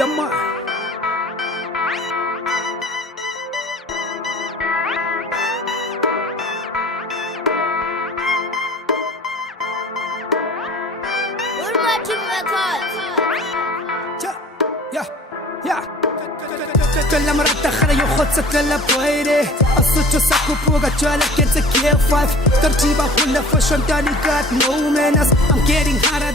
Yeah, man. Quella marata khara yo khotsa quella poere Associo sacco puga chala kenza gear 5 Tartiba hulla fashion tani got no manners I'm getting harder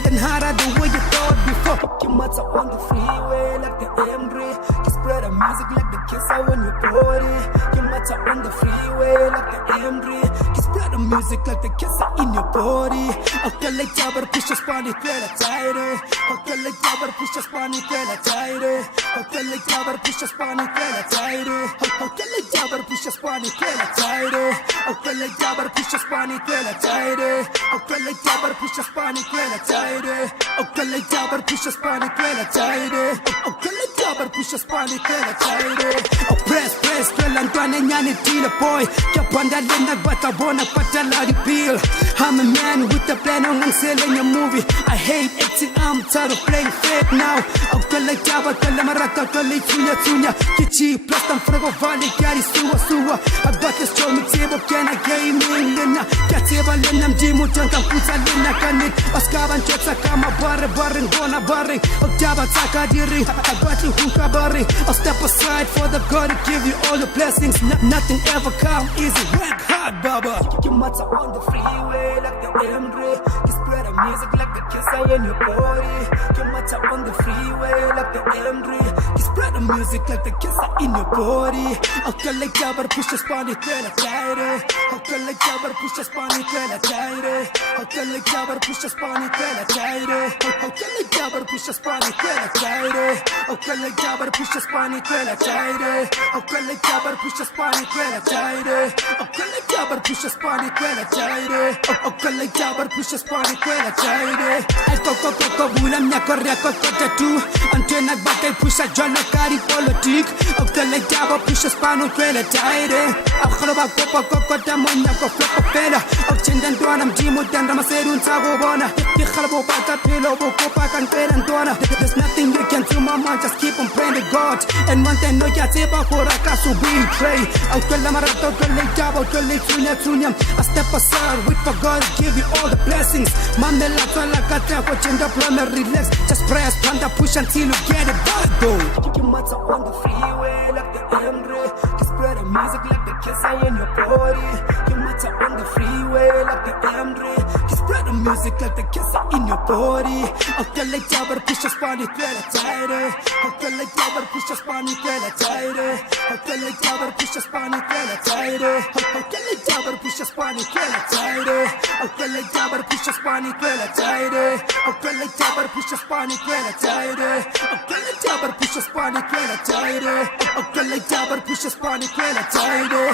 the way you thought before Kimata on the freeway like the Emre You spread the music like the kiss out on your body Kimata on the freeway like the Emre You spread the music like the kiss out in your body Okay like jabber push your spine quella tighter Okay like jabber push your spine quella tighter Okay like jabber push your spine quella tighter Okay like jabber push your spine quella tighter Okay like jabber push your spine quella tighter Okay like jabber push your spine quella tighter Okay like jabber push your spine quella tighter Okay like jabber push your spine quella tighter Oh press quella ntwana nyane tile boy Kapanda lena bata bona patala di bill I'm a man with a plan on selling a movie I hate acting I'm tired of playing fake now Okay like jabber kala marata kala tunya Kichi plus tam frago vale kyari suwa I got this show me table can I gaming lena Kateba lena mjimu tanka kuta lena kanit Askaban chotsa kama barre ngona barre Jabba taka diri I got you hookah barre I'll step aside for the God to give you all the blessings Nothing ever come easy work hard baba Kimata on the freeway like the Emre You spread the music like the kiss out on your body Kimata on the freeway like the Emre You spread the music like the kiss out in your body Okay like jabber push your spine quella tighter Okay like jabber push your spine quella tighter Okay like jabber push your spine quella tighter Okay like jabber push your spine quella tighter Okay like jabber push your spine quella tighter Okay like jabber push your spine quella tighter Okay like jabber push your spine quella tighter Okay like jabber push your spine quella tighter Ai koko bula mnya korya koko tatu Antena bakai push a jolo kari politik Okay like jabber push your spine quella tighter Akhloba koko tamonya ko floko fela Ochendan dwana mjimu tanda maserun sago bona Ikhalbo bata pelo boko pakan pela dwana There's nothing you can do mama just keep on praying to God And one thing no ya teba kora kasu betray Aukela marata ukela jaba ukela tunya I step aside wait for God to give you all the blessings Mamela twala kata ko chenda plana relax Just press panda push until you get it back though Kimata on the freeway like the Emre You spread the music like the kiss out on your body Kimata on the freeway like the Emre You spread the music like the kiss out in your body Okay like jabber push your spine quella tighter Okay like jabber push your spine quella tighter Okay like jabber push your spine quella tighter Okay like jabber push your spine quella tighter Okay like jabber push your spine quella tighter Okay like jabber push your spine quella tighter Okay like jabber push your spine quella tighter Okay like jabber push your spine quella tighter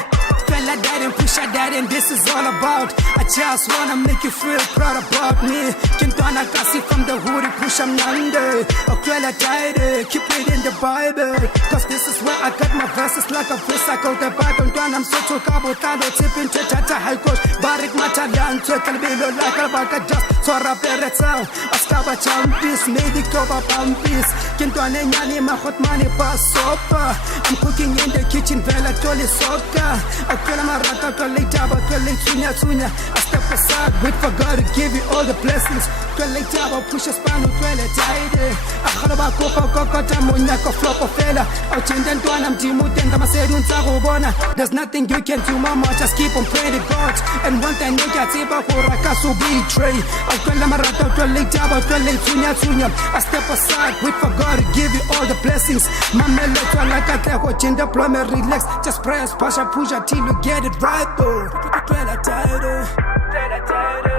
Fella died and push I died and this is all about I just wanna make you feel proud about me Kintana kasi from the hood push I'm under Okwela died keep it in the Bible Cause this is where I got my verses like a verse I call the Bible Done I'm so took about talo tipping to tata high coach Barik matalan to kalbilo like a baka just Sora peretsa Askaba champis Maybe koba pampis Kintana nyani mahot mani pa sopa I'm cooking in the kitchen vela toli soka Akwela marata kali jaba kali tunya I step aside wait for God to give you all the blessings Kali jaba push your spine kwela tighter Akhaloba koko tamonya ko floko fela Ochenda ntwana mjimu tenda maseru ntago bona There's nothing you can do mama just keep on praying to God And one thing you got tiba kora kasu betray Akwela marata kali jaba kali tunya I step aside wait for God to give you all the blessings Mamela twala kata ko chenda plumber relax Just press push till you get it right though Kwela tighter